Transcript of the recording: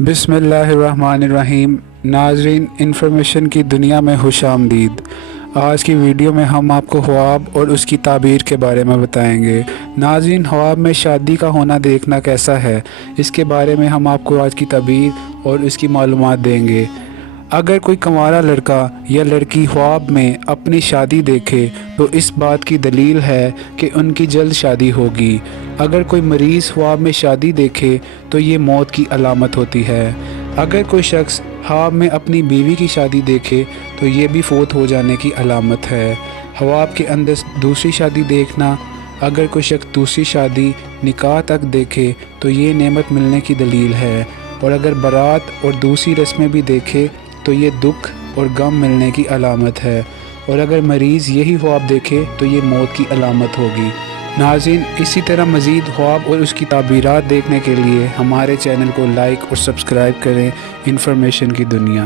बिस्मिल्लाहिर्रहमानिर्रहीम। नाज़रीन, इंफॉर्मेशन की दुनिया में खुश आमदीद। आज की वीडियो में हम आपको ख्वाब और उसकी ताबीर के बारे में बताएंगे। नाज़रीन, ख्वाब में शादी का होना देखना कैसा है, इसके बारे में हम आपको आज की ताबीर और उसकी मालूमात देंगे। अगर कोई कंवारा लड़का या लड़की ख्वाब में अपनी शादी देखे तो इस बात की दलील है कि उनकी जल्द शादी होगी। अगर कोई मरीज़ ख्वाब में शादी देखे तो ये मौत की अलामत होती है। अगर कोई शख्स ख्वाब में अपनी बीवी की शादी देखे तो ये भी फौत हो जाने की अलामत है। ख्वाब के अंदर दूसरी शादी देखना, अगर कोई शख्स दूसरी शादी निकाह तक देखे तो ये नेमत मिलने की दलील है। और अगर बारात और दूसरी रस्में भी देखे तो ये दुख और गम मिलने की अलामत है। और अगर मरीज़ यही ख्वाब देखे तो ये मौत की अलामत होगी। नाज़रीन, इसी तरह मज़ीद ख्वाब और उसकी ताबीरात देखने के लिए हमारे चैनल को लाइक और सब्सक्राइब करें। इंफॉर्मेशन की दुनिया।